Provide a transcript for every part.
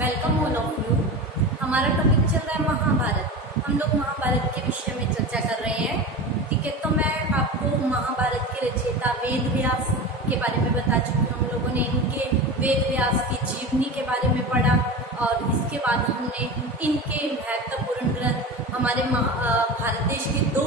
Welcome all of you. हमारा topic चल रहा है महाभारत। हम लोग महाभारत के विषय में चर्चा कर रहे हैं। ठीक है, तो मैं आपको महाभारत के रचयिता वेद व्यास के बारे में बता चुकी हूँ। हम लोगों ने इनके वेद व्यास की जीवनी के बारे में पढ़ा और इसके बाद हमने इनके महत्वपूर्ण ग्रंथ हमारे भारत देश के दो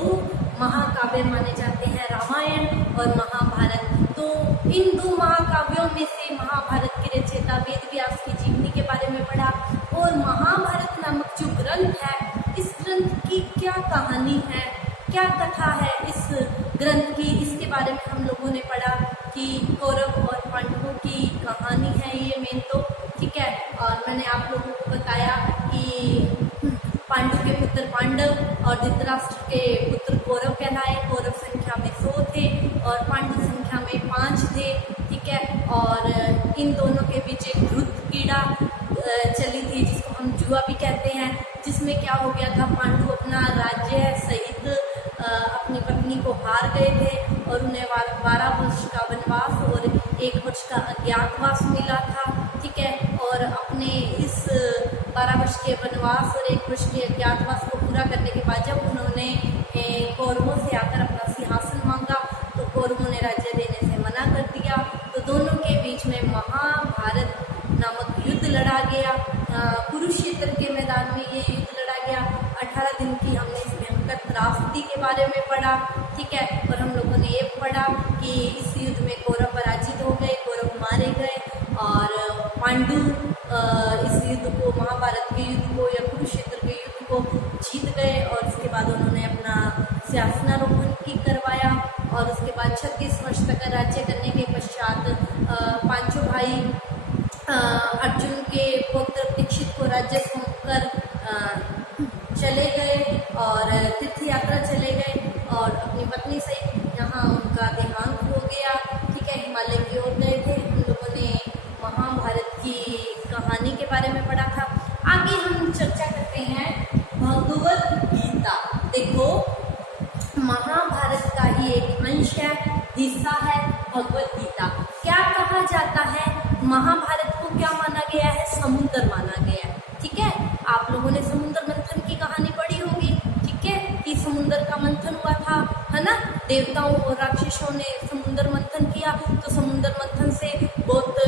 महाकाव्य माने जाते हैं, रामायण और महाभारत। तो इन दो महाकाव्यों में से महाभारत के रचयिता वेद व्यास की जीवनी के बारे में पढ़ा और महाभारत नामक जो ग्रंथ है, इस ग्रंथ की क्या कहानी है, क्या कथा है इस ग्रंथ की, इसके बारे में हम लोगों ने पढ़ा कि कौरव और पांडवों की कहानी है ये मेन तो। ठीक है, और मैंने आप लोगों को बताया कि पांडु के पुत्र पांडव और धृतराष्ट्र के पुत्र कौरव कहलाए। कौरव संख्या में 100 थे और पांडु संख्या में 5 थे। ठीक है, और इन दोनों के बीच एक ध्रुत कीड़ा चली थी जिसको हम जुआ भी कहते हैं, जिसमें क्या हो गया था, पांडु अपना राज्य सहित अपनी पत्नी को हार गए थे और उन्हें 12 वर्ष का वनवास और 1 वर्ष का अज्ञातवास मिला था। ठीक है, और अपने इस 12 वर्ष के वनवास और 1 वर्ष के अज्ञातवास को पूरा करने के बाद जब उन्होंने कौरवों से आकर अपना सिंहासन मांगा तो कौरवों ने राज्य देने से मना कर दिया। तो दोनों के बीच में महाभारत नामक युद्ध लड़ा गया। कुरुक्षेत्र के मैदान में ये युद्ध लड़ा गया। 18 दिन की हमने इस भयंकर त्रासदी के बारे में पढ़ा। ठीक है, और हम लोगों ने ये पढ़ा कि इस युद्ध में कौरव पराजित हो गए, कौरव मारे गए और पांडु इस युद्ध को, महाभारत के युद्ध को या कुरुक्षेत्र के युद्ध को जीत गए और उसके बाद उन्होंने अपना सिंहासनारोहण की करवाया और उसके बाद 36 वर्ष तक राज्य करने के पश्चात पांचों भाई अर्जुन के पुत्र दीक्षित को राज्य सौंपकर चले गए और तीर्थ यात्रा चले गए और अपनी पत्नी सहित यहाँ उनका देहांत हो गया। ठीक है, हिमालय की ओर गए थे। हम लोगों ने महाभारत की कहानी के बारे में पढ़ा था। आगे हम चर्चा करते हैं भगवत गीता। देखो, महाभारत का ही एक अंश है, हिस्सा है भगवत गीता। क्या कहा जाता है, महाभारत को क्या माना गया है, समुद्र माना गया है। ठीक है, आप लोगों ने समुद्र मंथन की कहानी पढ़ी होगी। ठीक है, कि समुद्र का मंथन हुआ था, है ना, देवताओं और राक्षसों ने समुद्र मंथन किया तो समुद्र मंथन से बहुत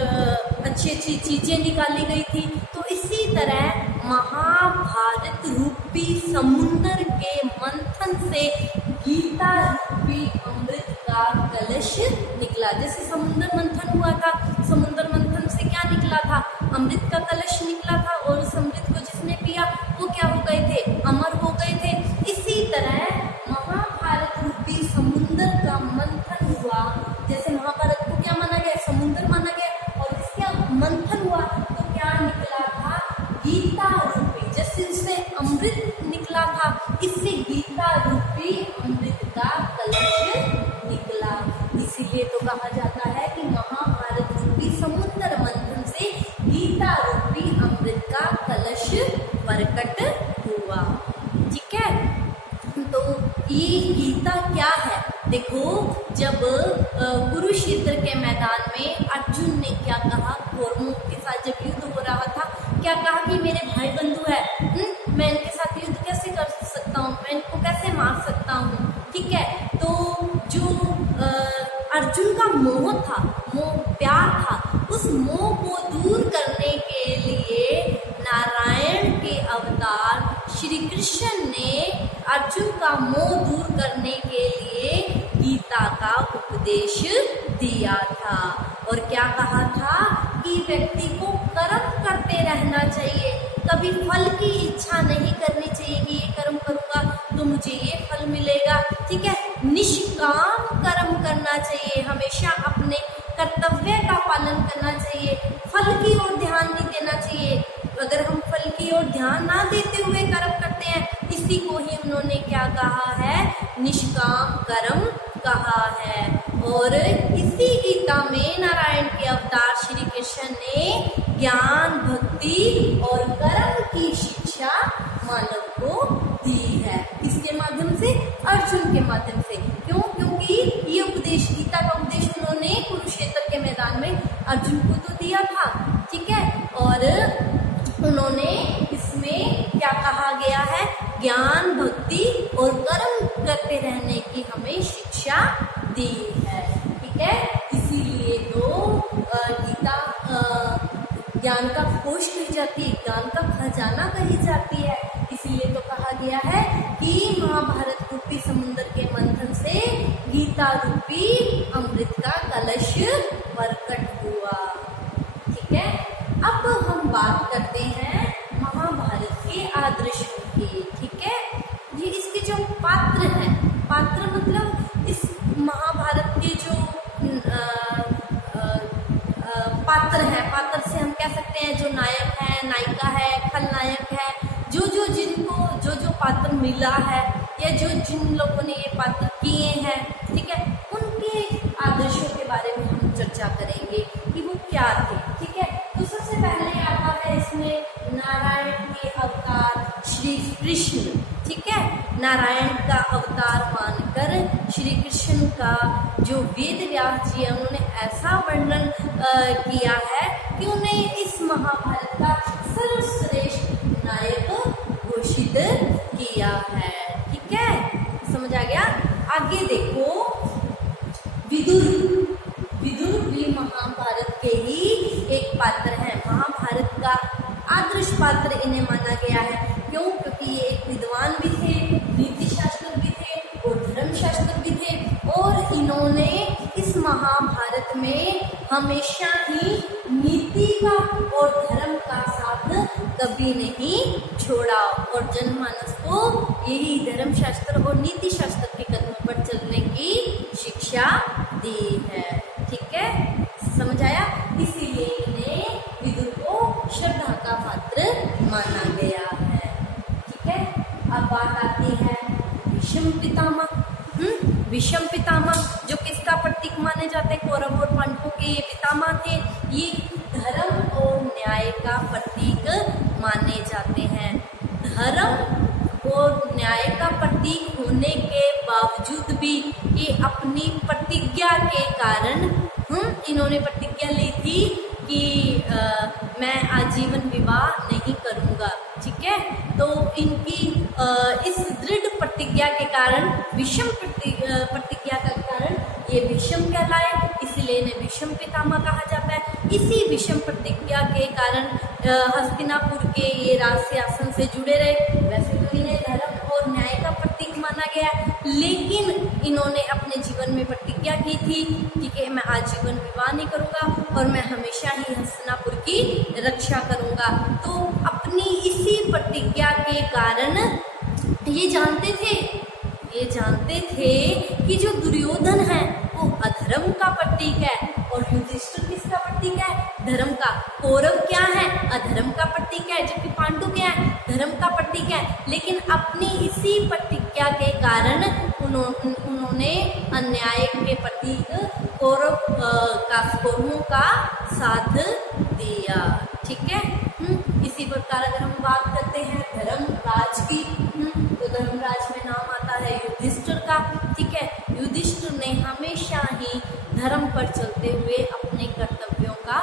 अच्छी अच्छी चीजें निकाली गई थी। तो इसी तरह महाभारत रूपी समुद्र के मंथन से गीता रूपी अमृत का कलश निकला। जैसे समुद्र मंथन हुआ था, समुद्र मंथन से क्या निकला था, अमृत का कलश निकला था और उस अमृत को जिसने पिया वो क्या हो गए थे, अमर हो गए थे। इसी तरह महाभारत रूपी समुद्र का मंथन हुआ। जैसे महाभारत को क्या माना गया, समुद्र माना गया और इसका मंथन हुआ तो क्या निकला था, गीता रूपी, जैसे इससे अमृत निकला था, इससे गीता रूपी अमृत का कलश निकला। इसीलिए तो कहा जाता है कि महाभारत रूपी समुद्र मंथन से गीता रूपी अमृत का कलश प्रकट हुआ। ठीक है, तो ये गीता क्या है, देखो, जब कुरुक्षेत्र के मैदान में अर्जुन ने क्या कहा, कौरवों के साथ जब युद्ध हो रहा था, क्या कहा कि मेरे भाई बंधु है, मैं इनके साथ युद्ध कैसे कर सकता हूँ, मैं इनको कैसे मार सकता हूँ। ठीक है, तो जो अर्जुन का मोह था, मोह प्यार था, उस मोह को दूर करने के लिए नारायण के अवतार श्री कृष्ण ने अर्जुन का मोह दूर करने के लिए गीता का उपदेश दिया था। और क्या कहा था कि व्यक्ति को कर्म करते रहना चाहिए, कभी फल की इच्छा नहीं करनी चाहिए कि ये कर्म करूँगा तो मुझे ये फल मिलेगा। ठीक है, निष्काम कर्म करना चाहिए, हमेशा अपने कर्तव्य का पालन करना चाहिए, फल की ओर ध्यान नहीं देना चाहिए। अगर हम फल की ओर ध्यान ना देते हुए कर्म करते हैं, इसी को ही उन्होंने क्या कहा है, निष्काम कर्म कहा है। और इसी गीता में नारायण के अवतार श्री कृष्ण ने ज्ञान, भक्ति और कर्म की शिक्षा मानव को दी है। इसके माध्यम से, अर्जुन के माध्यम से। क्यों? क्योंकि ये उपदेश, गीता का उपदेश उन्होंने कुरुक्षेत्र के मैदान में अर्जुन को तो दिया था। ठीक है, और उन्होंने इसमें क्या कहा गया है, ज्ञान, भक्ति और कर्म करते रहने की हमें शिक्षा दी है। ठीक है, इसीलिए तो गीता ज्ञान का कोश कही जाती है, ज्ञान का खजाना कही जाती है। इसीलिए तो कहा गया है कि महाभारत रूपी समुद्र के मंथन से गीता रूपी अमृत का कलश प्रकट हुआ। ठीक है, अब हम बात करते हैं महाभारत के आदर्शों की। ठीक है, ये इसके जो पात्र हैं, पात्र मतलब इस महाभारत के जो पात्र हैं, पात्र से हम कह सकते हैं जो नायक है, नायिका है, खलनायक है, जो जिनको जो पात्र मिला है या जिन लोगों ने ये पात्र किए हैं, ठीक है, उनके आदर्शों के बारे में हम चर्चा करेंगे कि वो क्या थे। ठीक है, तो सबसे पहले आता है इसमें नारायण के अवतार श्री कृष्ण। ठीक है, नारायण का अवतार मानकर श्री कृष्ण का जो वेद व्यास जी है उन्होंने ऐसा वर्णन किया है कि उन्हें इस महाभारत का सर्वश्रेष्ठ नायक घोषित किया है। ठीक है, समझ आ गया। आगे देखो, विदुर भी महाभारत के ही एक पात्र है। महाभारत का आदर्श पात्र इन्हें माना गया है। क्यों? क्योंकि ये एक विद्वान भी थे, नीति शास्त्र भी थे और धर्म शास्त्र भी थे, और इन्होंने इस महाभारत में हमेशा ही नीति का और धर्म का साथ कभी नहीं छोड़ा, और जनमानस को यही धर्म शास्त्र और नीति शास्त्र के कदमों पर चलने की शिक्षा दी है। ठीक है, समझ आया। इसीलिए इन्हें विदुर को श्रद्धा का पात्र माना गया है। ठीक है, अब बात आती है भीष्म पितामह। भीष्म पितामह जो किसका प्रतीक माने जाते हैं? कौरव और पांडवों के ये पितामह थे। ये धर्म और न्याय का प्रतीक माने जाते हैं। धर्म और न्याय का प्रतीक होने के बावजूद भी ये अपनी प्रतिज्ञा के कारण इन्होंने प्रतिज्ञा ली थी कि मैं आजीवन विवाह नहीं करूँगा। ठीक है, तो इनकी इस दृढ़ प्रतिज्ञा के कारण, विषम प्रतिज्ञा के कारण ये भीष्म कहलाए, इसीलिए इन्हें भीष्म पितामह कहा जाता है। इसी विषम प्रतिज्ञा के कारण हस्तिनापुर के ये राज सिंहासन से जुड़े रहे। वैसे तो इन्हें धर्म और न्याय का प्रतीक माना गया, लेकिन इन्होंने अपने जीवन में प्रतिज्ञा की थी कि मैं आजीवन विवाह नहीं करूँगा और मैं हमेशा ही हस्तिनापुर की रक्षा करूँगा। तो अपनी इसी प्रतिज्ञा के कारण ये जानते थे कि जो दुर्योधन है वो अधर्म का प्रतीक है और युधिष्ठिर किसका प्रतीक है? धर्म का। कौरव क्या है? अधर्म का प्रतीक है, जबकि पांडु क्या है? धर्म का प्रतीक है। लेकिन अपनी इसी प्रतिज्ञा के कारण उन्होंने अन्याय के प्रतीक कौरवों का साथ दिया। ठीक है, इसी प्रकार अगर हम बात करते हैं धर्मराज की, तो धर्मराज में नाम आता है युधिष्ठिर का। ठीक है, युधिष्ठिर ने हमेशा ही धर्म पर चलते हुए अपने कर्तव्यों का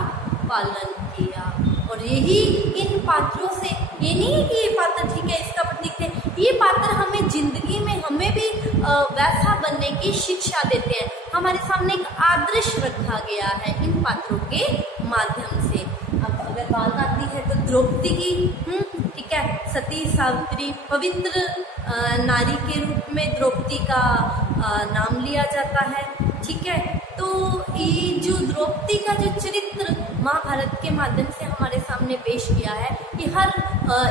पालन किया, और यही इन पात्रों से, ये नहीं है कि ये पात्र ठीक है इसका प्रतीक थे, ये पात्र हमें जिंदगी में हमें भी वैसा बनने की शिक्षा देते हैं। हमारे सामने एक आदर्श रखा गया है इन पात्रों के माध्यम से। अब अगर बात आती है तो द्रौपदी की, ठीक है, सती सावित्री पवित्र नारी के रूप में द्रौपदी का नाम लिया जाता है। ठीक है, तो ये जो द्रौपदी का जो चरित्र महाभारत के माध्यम से हमारे सामने पेश किया है, ये हर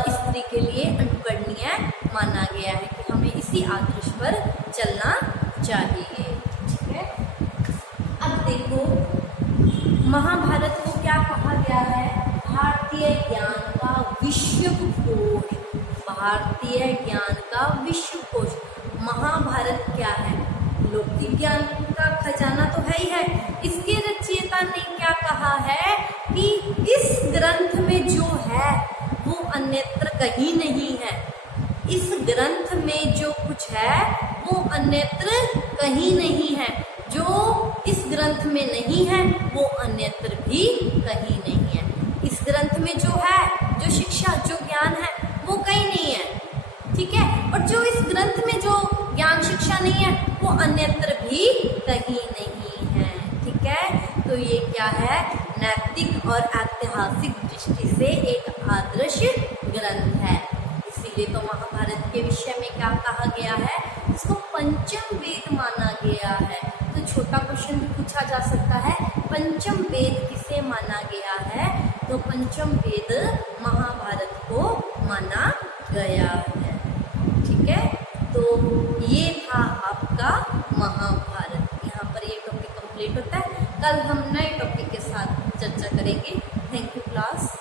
स्त्री के लिए अनुकरणीय माना गया है कि हमें इसी आदर्श पर चलना चाहिए। ठीक है, अब देखो महाभारत को क्या कहा गया है? भारतीय ज्ञान का विश्वकोश। भारतीय ज्ञान का विश्वकोश। महाभारत क्या है? लौकिक ज्ञान का खजाना तो है ही है। इसके रचयिता ने क्या कहा है कि इस ग्रंथ में जो है वो अन्यत्र कहीं नहीं है। इस ग्रंथ में जो कुछ है वो अन्यत्र कहीं नहीं है। जो इस ग्रंथ में नहीं है वो अन्यत्र भी कहीं नहीं है। इस ग्रंथ में जो है, जो शिक्षा शिक्षा जो ज्ञान है वो कहीं नहीं है, ठीक है। और जो इस ग्रंथ में जो ज्ञान शिक्षा नहीं है वो अन्यत्र भी कहीं नहीं है, ठीक है। तो ये क्या है, नैतिक और ऐतिहासिक दृष्टि से एक आदर्श ग्रंथ है। इसीलिए तो महाभारत के विषय में क्या कहा गया है, इसको पंचम वेद माना गया है। तो छोटा क्वेश्चन भी पूछा जा सकता है, पंचम वेद किसे माना गया है, तो पंचम वेद महाभारत को माना गया है, ठीक है। तो ये था आपका महाभारत। यहाँ पर ये टॉपिक कंप्लीट होता है। कल हम नए टॉपिक के साथ चर्चा करेंगे। Thank you class.